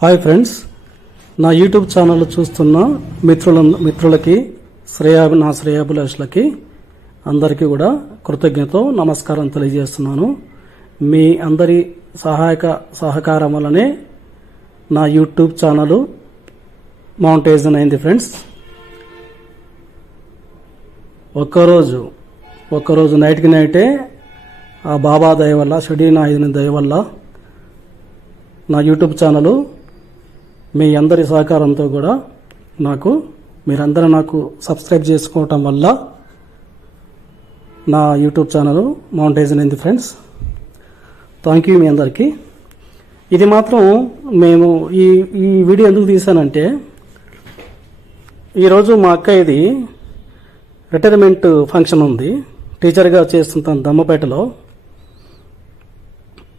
Hi friends, నా YouTube channel చూస్తున్న మిత్రులకి నా శ్రేయాభిలాషులకి అందరికీ కూడా కృతజ్ఞత నమస్కారం తెలియజేస్తున్నాను. మీ అందరి సహకారం వల్లనే నా యూట్యూబ్ ఛానల్ మౌంటైజన్ అయింది ఫ్రెండ్స్. ఒక్కరోజు నైట్కి నైటే ఆ బాబా దయ వల్ల, షిరిడీ నాయకుని దయ వల్ల నా యూట్యూబ్ ఛానల్ మీ అందరి సహకారంతో కూడా మీరందరూ నాకు సబ్స్క్రైబ్ చేసుకోవటం వల్ల నా యూట్యూబ్ ఛానల్ మౌంటైజన్ అయింది ఫ్రెండ్స్. థ్యాంక్ యూ మీ అందరికీ. ఇది మాత్రం మేము ఈ వీడియో ఎందుకు తీశానంటే, ఈరోజు మా అక్కయ్యది రిటైర్మెంట్ ఫంక్షన్ ఉంది. టీచర్గా చేస్తుంటాను దమ్మపేటలో.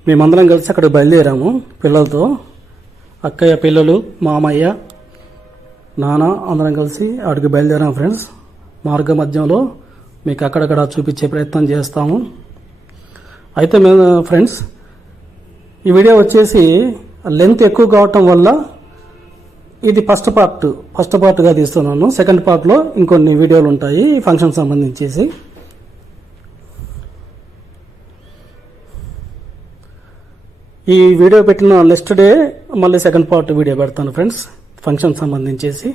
మేమందరం కలిసి అక్కడ బయలుదేరాము పిల్లలతో. అక్కయ్య, పిల్లలు, మామయ్య, నాన్న అందరం కలిసి అక్కడికి బయలుదేరాము ఫ్రెండ్స్. మార్గ మధ్యంలో మీకు అక్కడక్కడ చూపించే ప్రయత్నం చేస్తాము. అయితే మేము ఫ్రెండ్స్, ఈ వీడియో వచ్చేసి లెంత్ ఎక్కువ కావటం వల్ల ఇది ఫస్ట్ పార్ట్గా తీస్తున్నాను. సెకండ్ పార్ట్లో ఇంకొన్ని వీడియోలు ఉంటాయి ఈ ఫంక్షన్ సంబంధించేసి. ఈ వీడియో పెట్టిన నెక్స్ట్ డే మళ్ళీ సెకండ్ పార్ట్ వీడియో పెడతాను ఫ్రెండ్స్, ఫంక్షన్ సంబంధించేసి.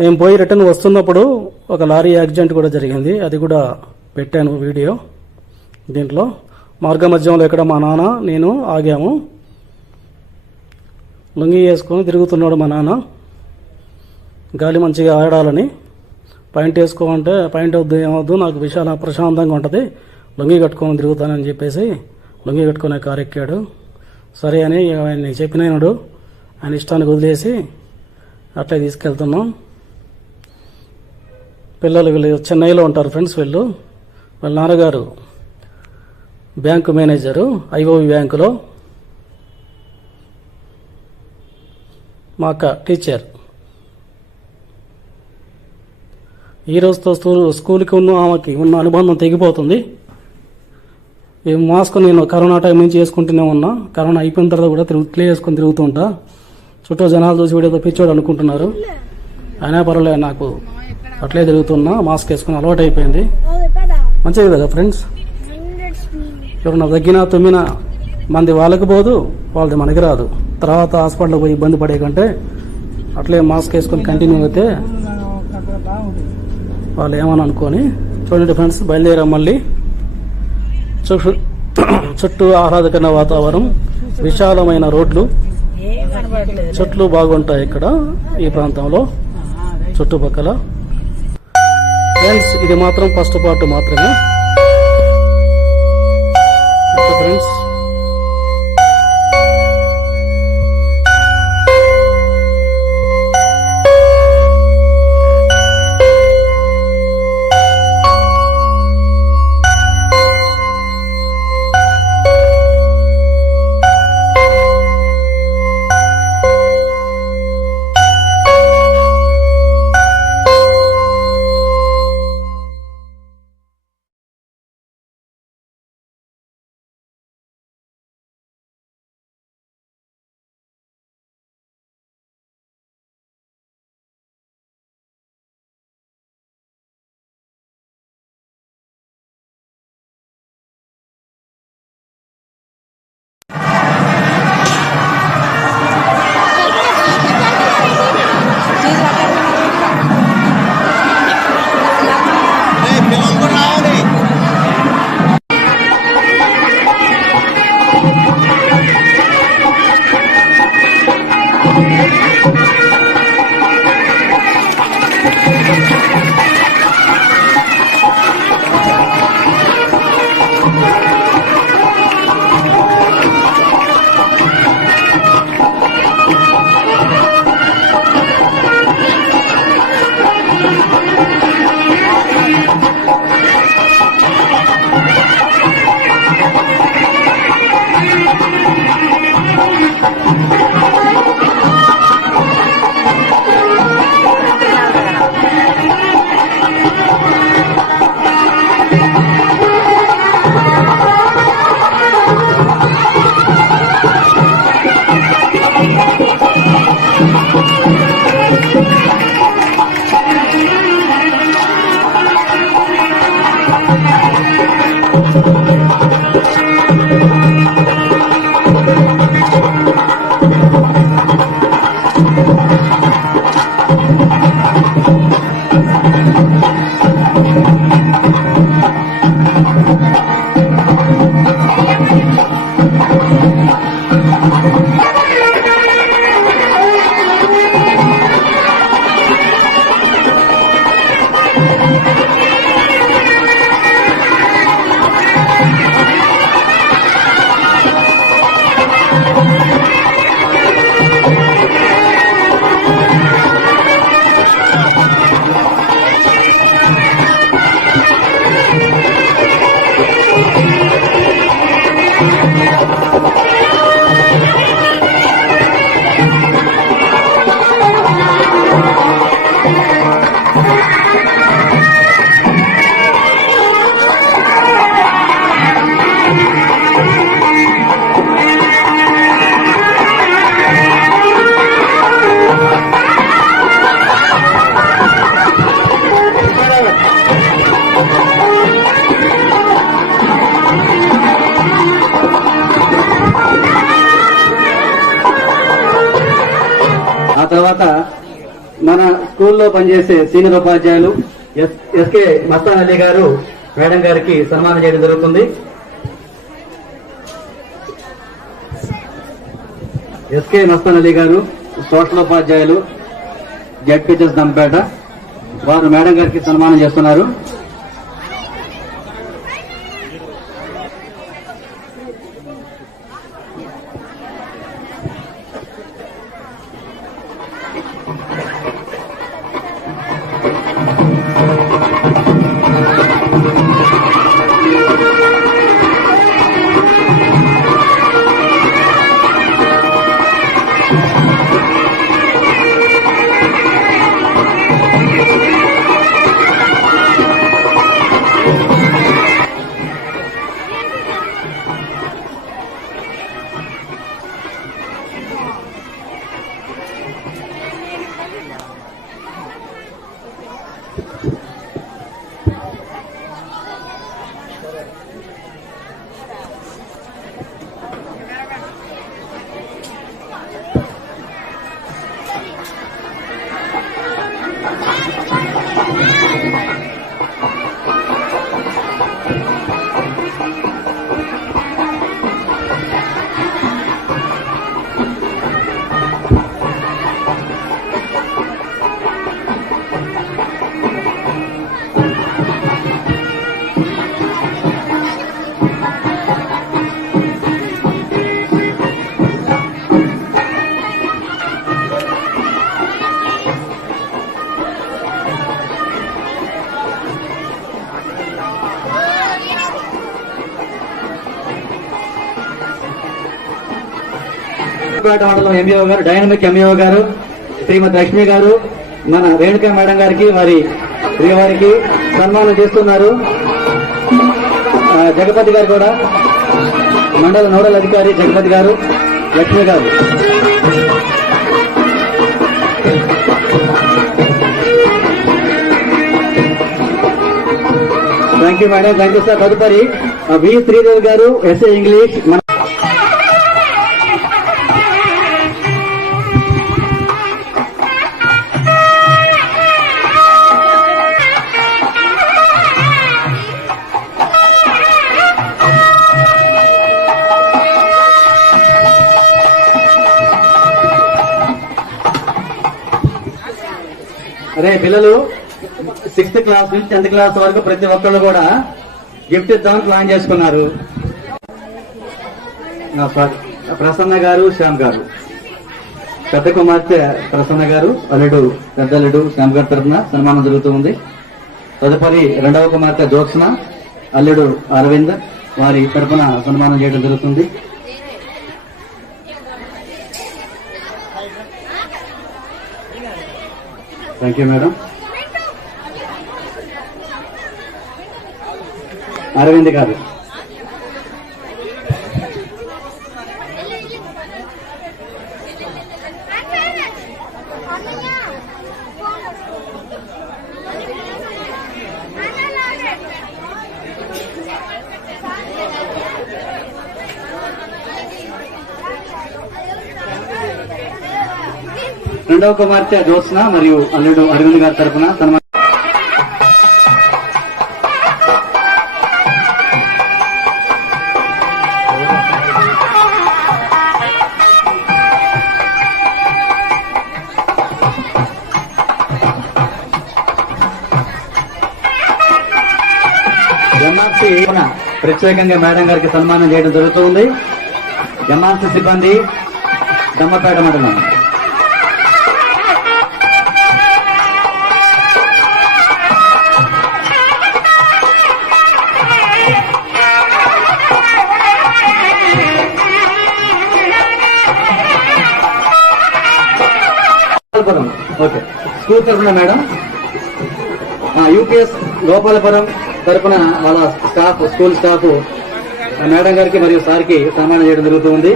మేము పోయి రిటర్న్ వస్తున్నప్పుడు ఒక లారీ యాక్సిడెంట్ కూడా జరిగింది. అది కూడా పెట్టాను వీడియో దీంట్లో. మార్గ మధ్యంలో ఇక్కడ మా నాన్న నేను ఆగాము. లుంగి వేసుకొని తిరుగుతున్నాడు మా నాన్న, గాలి మంచిగా ఆడాలని. పాయింట్ వేసుకోమంటే పాయింట్ వద్దు, ఏమవద్దు, నాకు ప్రశాంతంగా ఉంటుంది, లుంగి కట్టుకొని తిరుగుతానని చెప్పేసి లుంగి కట్టుకునే కారు ఎక్కాడు. సరే అని ఆయన చెప్పినాడు, ఆయన ఇష్టానికి వదిలేసి అట్లే తీసుకెళ్తున్నాం. వీళ్ళు చెన్నైలో ఉంటారు ఫ్రెండ్స్. వాళ్ళ నాన్నగారు బ్యాంకు మేనేజరు, ఐఓబి బ్యాంకులో. మా అక్క టీచర్. ఈ రోజుతో స్కూల్కి ఆమెకి ఉన్న అనుబంధం తెగిపోతుంది. ఈ మాస్క్ నేను కరోనా టైం నుంచి వేసుకుంటూనే ఉన్నా. కరోనా అయిపోయిన తర్వాత కూడా ఇట్లే వేసుకొని తిరుగుతూ ఉంటా. చుట్టూ జనాలు చూసి వీడియో పిచ్చోడు అనుకుంటున్నారు. అయినా పర్వాలేదు, నాకు అట్లే తిరుగుతున్నా, మాస్క్ వేసుకుని అలవాటు అయిపోయింది. మంచిది కదా ఫ్రెండ్స్. ఎవరన్నా తగ్గినా తుమ్మినా మంది వాళ్ళకి పోదు, వాళ్ళది మనకి రాదు. తర్వాత హాస్పిటల్కి పోయి ఇబ్బంది పడే కంటే అట్లే మాస్క్ వేసుకొని కంటిన్యూ అయితే వాళ్ళు ఏమని అనుకొని. చూడండి ఫ్రెండ్స్, బయలుదేరాం. మళ్ళీ చుట్టూ ఆహ్లాదకరమైన వాతావరణం, విశాలమైన రోడ్లు, చెట్లు బాగుంటాయి ఇక్కడ ఈ ప్రాంతంలో చుట్టుపక్కల. ఫ్రెండ్స్, ఇది మాత్రం ఫస్ట్ పార్ట్ మాత్రమే ఫ్రెండ్స్. ఆ తర్వాత మన స్కూల్లో పనిచేసే సీనియర్ ఉపాధ్యాయులు ఎస్కే మస్తాన్ అలీ గారు మేడం గారికి సన్మానం చేయడం జరుగుతుంది. ఎస్కే మస్తాన్ అలీ గారు సోషల్ ఉపాధ్యాయులు జెడ్పీహెచ్ఎస్ దంపేట, వారు మేడం గారికి సన్మానం చేస్తున్నారు. మండలం ఎంఈఓ గారు, డైనమిక్ ఎంఈఓ గారు శ్రీమతి లక్ష్మి గారు మన రేణుకా మేడం గారికి వారి వారికి సన్మానం చేస్తున్నారు. జగపతి గారు కూడా, మండల నోడల్ అధికారి జగపతి గారు, లక్ష్మి గారు. Thank you madam, thank you sir. తదుపరి వి శ్రీదేవి గారు, ఎస్ఏ ఇంగ్లీష్. అరే పిల్లలు 6th క్లాస్ నుంచి 10th క్లాస్ వరకు ప్రతి ఒక్కళ్ళు కూడా గిఫ్ట్ ఇద్దామని ప్లాన్ చేసుకున్నారు. ప్రసన్న గారు, శ్యామ్ గారు, పెద్ద కుమార్తె ప్రసన్న గారు, అల్లుడు పెద్దల్లుడు శ్యామ్ గారి తరఫున సన్మానం జరుగుతుంది. తదుపరి రెండవ కుమార్తె జ్యోత్స్న, అల్లుడు అరవింద్, వారి తరఫున సన్మానం చేయడం జరుగుతుంది. Thank you madam. అరవింద్ గారు. రెండవ కుమార్తె జ్యోత్స్న మరియు అల్లుడు అరవింద్ గారి తరఫున సన్మానం. ప్రత్యేకంగా మేడం గారికి సన్మానం చేయడం జరుగుతుంది. ఎంఆర్సీ సిబ్బంది దమ్మపేట మండలం. ఓకే, స్కూల్ తరఫున మేడం యూపీఎస్ గోపాలపురం తరఫున వాళ్ళ స్టాఫ్, స్కూల్ స్టాఫ్ మేడం గారికి మరియు సార్కి సన్మానం చేయడం జరుగుతుంది.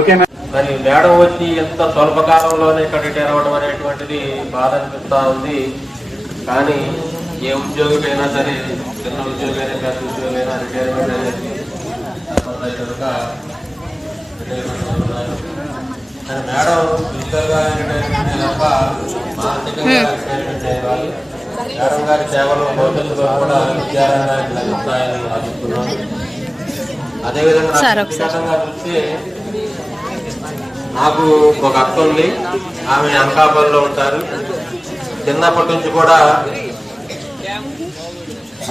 ఓకే మరి మేడం వచ్చి ఎంత స్వల్పకాలంలోనే ఇక్కడ రిటైర్ అవ్వడం అనేటువంటిది బాధ అనిపిస్తా ఉంది. కానీ ఏ ఉద్యోగమైనా సరే, చిన్న ఉద్యోగమైనా పెద్ద ఉద్యోగమైనా రిటైర్మెంట్ అనేది కనుక కానీ మేడం ఫిజికల్గా రిటైర్మెంట్ తప్ప మానసికంగా రిటైర్మెంట్ చేయాలి. మేడం గారి సేవలు భవిష్యత్తులో కూడా విద్యారంగానికి లభిస్తాయని ఆశిస్తున్నాం. అదేవిధంగా వ్యక్తిగతంగా చూస్తే నాకు ఒక అక్క ఉంది, ఆమె అనకాపల్లిలో ఉంటారు. చిన్నప్పటి నుంచి కూడా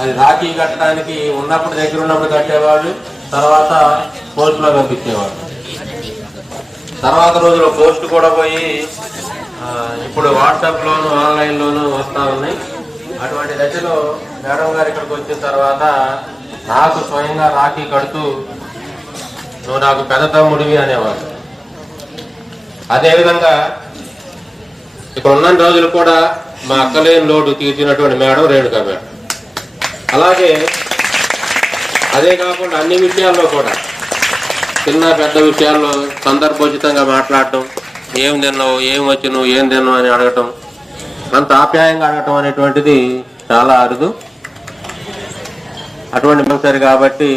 అది రాఖీ కట్టడానికి ఉన్నప్పుడు దగ్గర ఉన్నప్పుడు కట్టేవాళ్ళు, తర్వాత పోస్టులో పంపించేవాళ్ళు. తర్వాత రోజులో పోస్ట్ కూడా పోయి ఇప్పుడు వాట్సాప్లోను ఆన్లైన్లోనూ వస్తూ ఉన్నాయి. అటువంటి దశలో మేడం గారు ఇక్కడికి వచ్చిన తర్వాత నాకు స్వయంగా రాఖీ కడుతూ నువ్వు నాకు పెద్ద తమ్ముడివి అనేవాళ్ళు. అదేవిధంగా ఇక్కడ ఉన్న రోజులు కూడా మా అక్కలేని లోటు తీర్చినటువంటి మేడం రేణుకా మేడం. అలాగే అదే కాకుండా అన్ని విషయాల్లో కూడా చిన్న పెద్ద విషయాల్లో సందర్భోచితంగా మాట్లాడటం, ఏం తిన్నావు, ఏం వచ్చినావు, ఏం తిన్నావు అని అడగటం, అంత ఆప్యాయంగా అడగటం అనేటువంటిది చాలా అరుదు. అటువంటి సరి కాబట్టి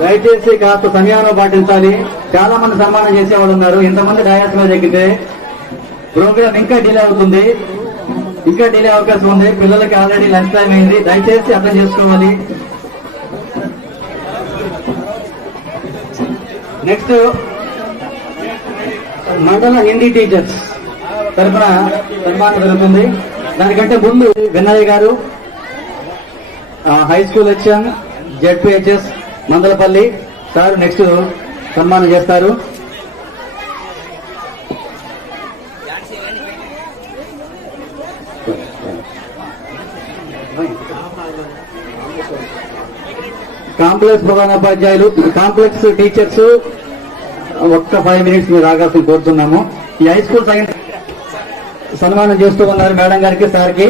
దయచేసి కాస్త సమయాన్ని పాటించాలి. చాలా మంది సన్మానం చేసేవాళ్ళు ఉన్నారు. ఇంతమంది డయాస్ మీద ఎక్కితే ప్రోగ్రామ్ ఇంకా డిలే అవుతుంది, ఇంకా డిలే అవకాశం ఉంది. పిల్లలకి ఆల్రెడీ లంచ్ టైం అయింది. దయచేసి అర్థం చేసుకోవాలి. నెక్స్ట్ మండల హిందీ టీచర్స్ తరఫున సన్మానం జరుగుతుంది. దానికంటే ముందు వినయ్ గారు high school HM ZPHS Mandalapalli sir next సన్మానం చేస్తారు. కాంప్లెక్స్ ప్రధానోపాధ్యాయులు, కాంప్లెక్స్ టీచర్స్ ఒక్క 5 minutes మీరు రాగాల్సి కోరుతున్నాము. ఈ హై స్కూల్ సైన్స్ సన్మానం చేస్తూ ఉన్నారు మేడం గారికి, సార్కి.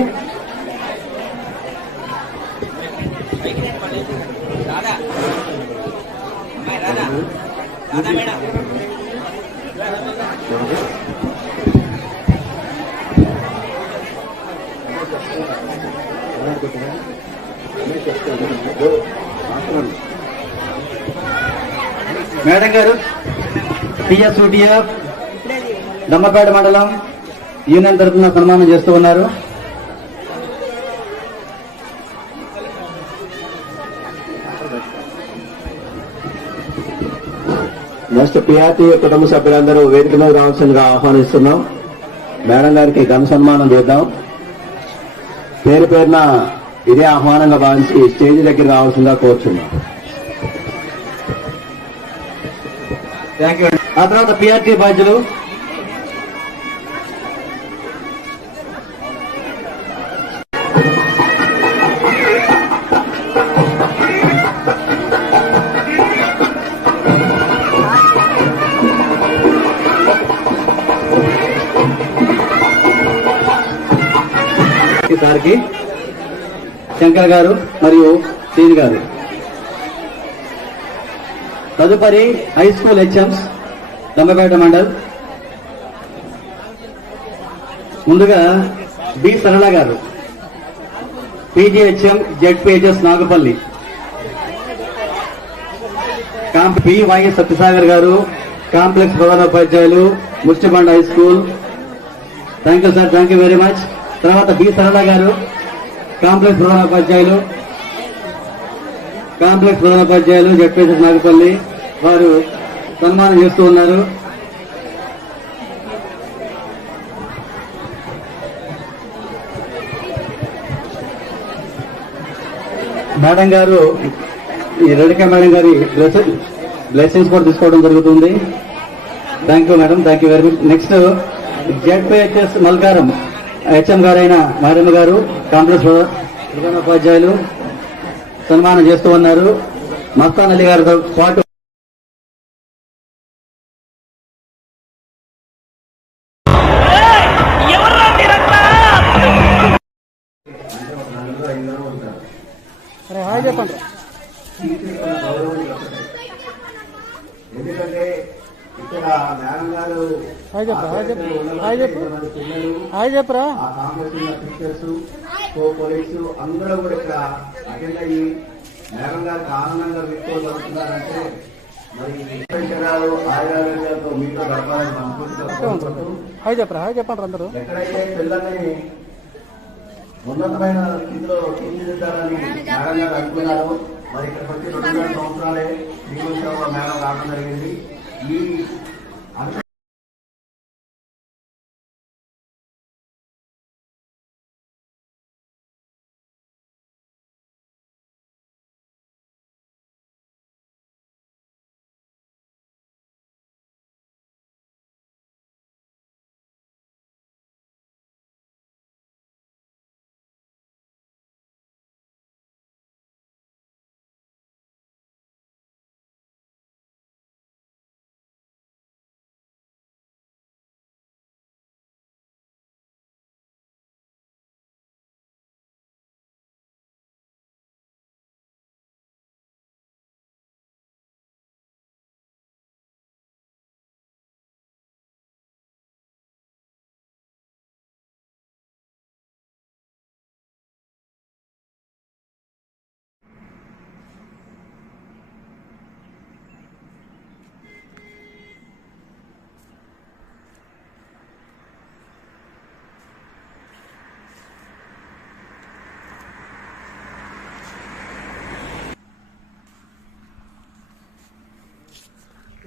మేడం గారు టీఎస్యూటీఎఫ్ దమ్మపేట మండలం యూనియన్ తరఫున సన్మానం చేస్తూ ఉన్నారు. నెక్స్ట్ పిఆర్టీ కుటుంబ సభ్యులందరూ వేదిక మీద రావాల్సిందిగా ఆహ్వానిస్తున్నాం. మేడం గారికి ఘన సన్మానం చేద్దాం. పేరు పేరున ఇదే ఆహ్వానంగా భావించి స్టేజ్ దగ్గర రావాల్సిందిగా కోరుచున్నాం. Thank you. ఆ తర్వాత పిఆర్టీ బాధ్యులు సార్కి శంకర్ గారు మరియు సీన్ గారు. తదుపరి high school HMs Dammapeta mandal. ముందుగా బి సరళ గారు PGHM ZPHS Nagapalli. B Y Satyasagar గారు కాంప్లెక్స్ ప్రధానోపాధ్యాయులు Mushtibanda high school. Thank you sir, thank you very much. తర్వాత బి సరళ గారు కాంప్లెక్స్ ప్రధానోపాధ్యాయులు జడ్పీఎస్ నాగపల్లి వారు సన్మానం చేస్తూ ఉన్నారు. మేడం గారు ఈ రెడ్డిక మేడం గారి బ్లెస్సింగ్స్ కూడా తీసుకోవడం జరుగుతుంది. Thank you madam, thank you very much. Next ZPHS Malkaram HM గారైన మేడం గారు కాంప్లెక్స్ ప్రధానోపాధ్యాయులు సన్మానం చేస్తూ ఉన్నారు. మస్తాన్ అలీ గారితో పాటు ఎందుకంటే ఇక్కడ మేడం గారు చెప్పరా ఆ కాంగ్రెస్ టీచర్స్ పోలీసు అందరూ కూడా ఇక్కడ అటెండ్ అయ్యి మేడం గారికి ఆనందంగా వ్యక్తపడుతున్నారంటే మరి విషయాలు ఆయుర్వేదాలతో మీతో గడపాలని చెప్పండి అందరూ. ఎక్కడైతే పిల్లల్ని ఉన్నతమైన స్థితిలో తీర్చిదిద్దాలని మేడం గారు అనుకున్నారు. మరి ఇక్కడికి వచ్చి 2 సంవత్సరాలే మీకు మేడం రావడం జరిగింది. ఈ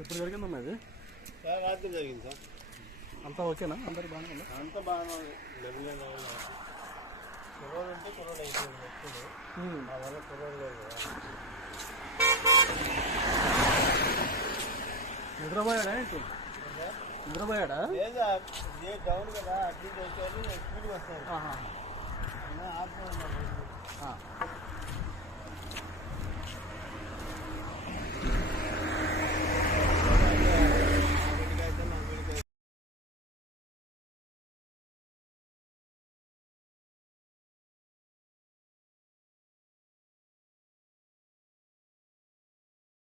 ఎప్పుడు జరిగిందమ్మా ఇది? రాత్రి జరిగింది సార్. అంతా ఓకేనా? అందరు బాగానే ఉందా? అంతా బాగానే ఉంది. కుర్రోడు ఉంటే కుర్రోడు అయిపోయింది. ఆ వల్ల కుర్రోడు లేదు. నిద్రపోయాడా ఏంటి? నిద్రపోయాడా? లేదా ఏ డౌన్ కదా అట్లీ చేసేవాళ్ళు స్పీడ్ వస్తారు. ఆపుకోవాలి.